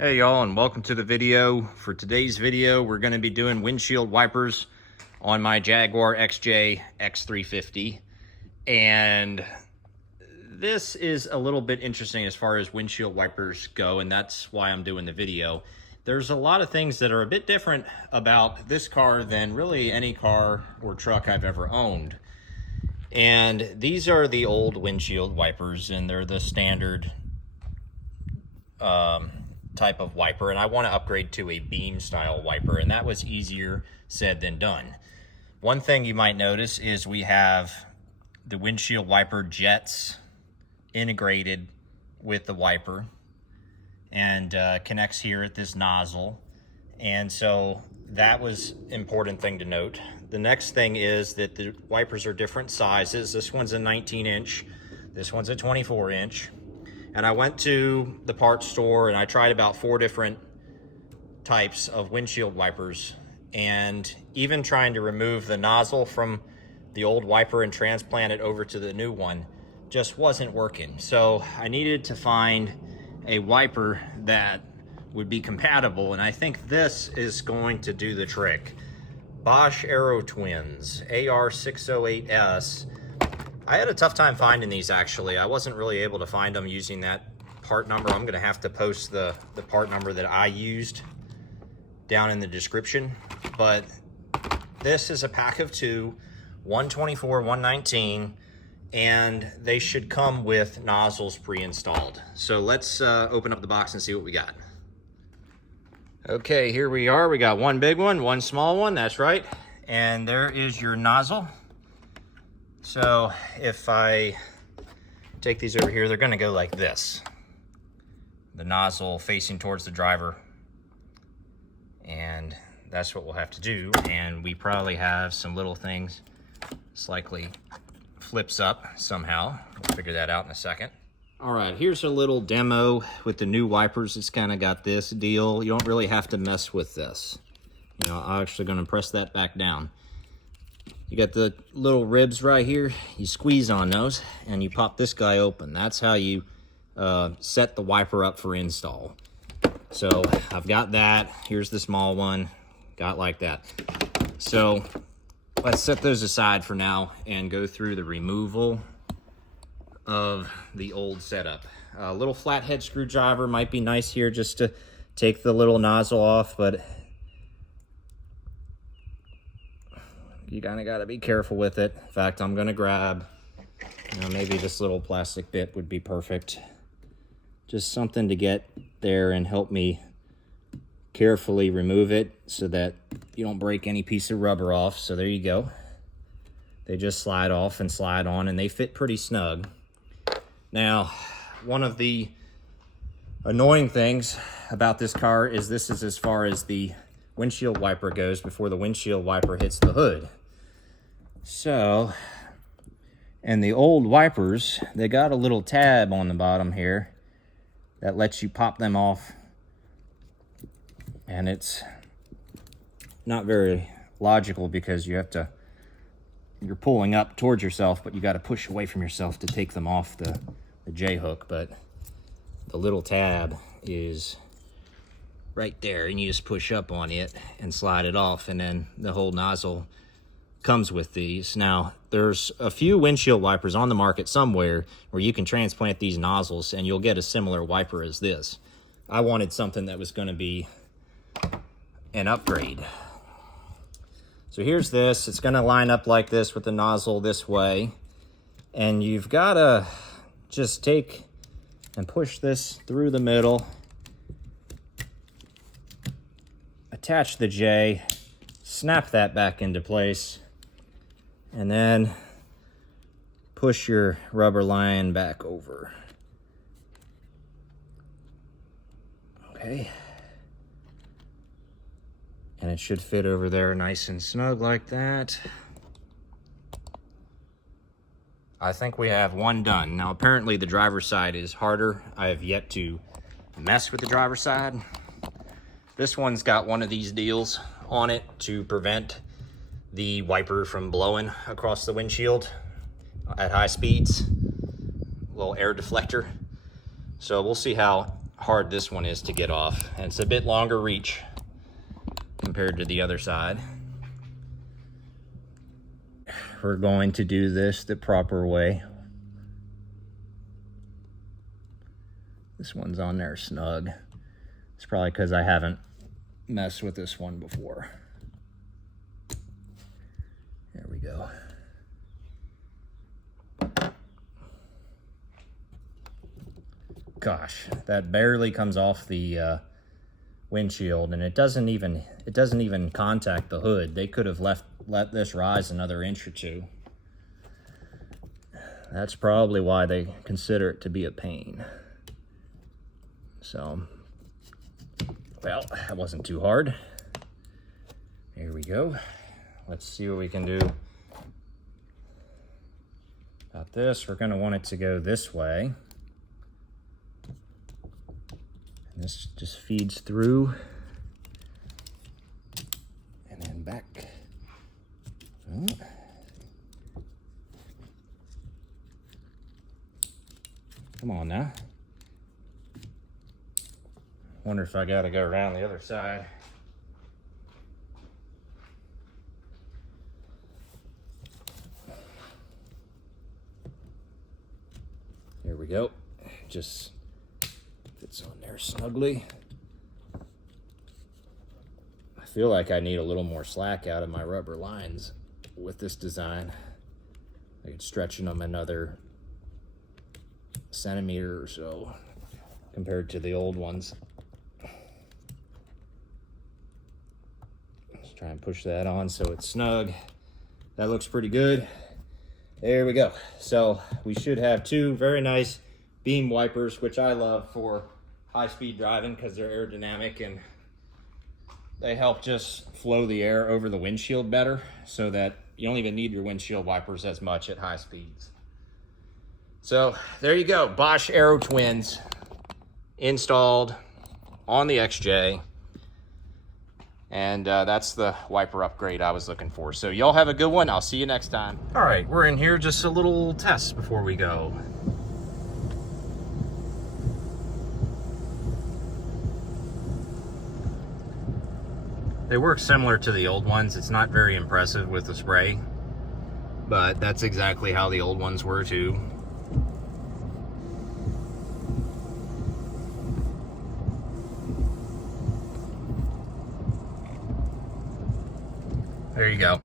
Hey y'all, and welcome to the video. For today's video, we're going to be doing windshield wipers on my Jaguar XJ X350. And this is a little bit interesting as far as windshield wipers go, and that's why I'm doing the video. There's a lot of things that are a bit different about this car than really any car or truck I've ever owned. And these are the old windshield wipers, and they're the standard type of wiper, and I want to upgrade to a beam style wiper, and that was easier said than done. One thing you might notice is we have the windshield wiper jets integrated with the wiper, and connects here at this nozzle, and so that was important thing to note. The next thing is that the wipers are different sizes. This one's a 19-inch, this one's a 24-inch. And I went to the parts store and I tried about 4 different types of windshield wipers, and even trying to remove the nozzle from the old wiper and transplant it over to the new one just wasn't working. So I needed to find a wiper that would be compatible, and I think this is going to do the trick. Bosch Aerotwins AR608S. I had a tough time finding these, actually. I wasn't really able to find them using that part number. I'm gonna have to post the part number that I used down in the description. But this is a pack of 2, 124, 119, and they should come with nozzles pre-installed. So let's open up the box and see what we got. Okay, here we are. We got one big one, one small one, that's right. And there is your nozzle. So if I take these over here, they're gonna go like this. The nozzle facing towards the driver. And that's what we'll have to do. And we probably have some little things. This likely flips up somehow. We'll figure that out in a second. All right, here's a little demo with the new wipers. It's kind of got this deal. You don't really have to mess with this. You know, I'm actually gonna press that back down. You got the little ribs right here. You squeeze on those and you pop this guy open. That's how you set the wiper up for install. So I've got that. Here's the small one. Got like that. So let's set those aside for now and go through the removal of the old setup. A little flathead screwdriver might be nice here just to take the little nozzle off, but you kind of got to be careful with it. In fact, I'm going to grab, maybe this little plastic bit would be perfect. Just something to get there and help me carefully remove it so that you don't break any piece of rubber off. So there you go. They just slide off and slide on, and they fit pretty snug. Now, one of the annoying things about this car is this is as far as the windshield wiper goes before the windshield wiper hits the hood. So, and the old wipers, they got a little tab on the bottom here that lets you pop them off, and it's not very logical because you're pulling up towards yourself, but you got to push away from yourself to take them off the J-hook. But the little tab is right there, and you just push up on it and slide it off, and then the whole nozzle comes with these. Now, there's a few windshield wipers on the market somewhere where you can transplant these nozzles and you'll get a similar wiper as this. I wanted something that was going to be an upgrade. So here's this. It's going to line up like this with the nozzle this way, and you've got to just take and push this through the middle, attach the J, snap that back into place, and then push your rubber line back over. Okay. And it should fit over there nice and snug like that. I think we have one done. Now, apparently the driver's side is harder. I have yet to mess with the driver's side. This one's got one of these deals on it to prevent the wiper from blowing across the windshield at high speeds. Little air deflector. So we'll see how hard this one is to get off. And it's a bit longer reach compared to the other side. We're going to do this the proper way. This one's on there snug. It's probably because I haven't messed with this one before. There we go. Gosh, that barely comes off the windshield, and it doesn't even contact the hood. They could have let this rise another inch or two. That's probably why they consider it to be a pain. So, well, that wasn't too hard. Here we go. Let's see what we can do about this. We're going to want it to go this way. And this just feeds through and then back. Oh. Come on now. Wonder if I gotta go around the other side. Here we go. Just fits on there snugly. I feel like I need a little more slack out of my rubber lines with this design. I could stretching them another centimeter or so compared to the old ones. Let's try and push that on so it's snug. That looks pretty good. There we go. So we should have two very nice beam wipers, which I love for high-speed driving because they're aerodynamic and they help just flow the air over the windshield better, so that you don't even need your windshield wipers as much at high speeds. So there you go, Bosch Aerotwins installed on the XJ. And that's the wiper upgrade I was looking for. So y'all have a good one. I'll see you next time. All right, we're in here, just a little test before we go. They work similar to the old ones. It's not very impressive with the spray, but that's exactly how the old ones were too. There you go.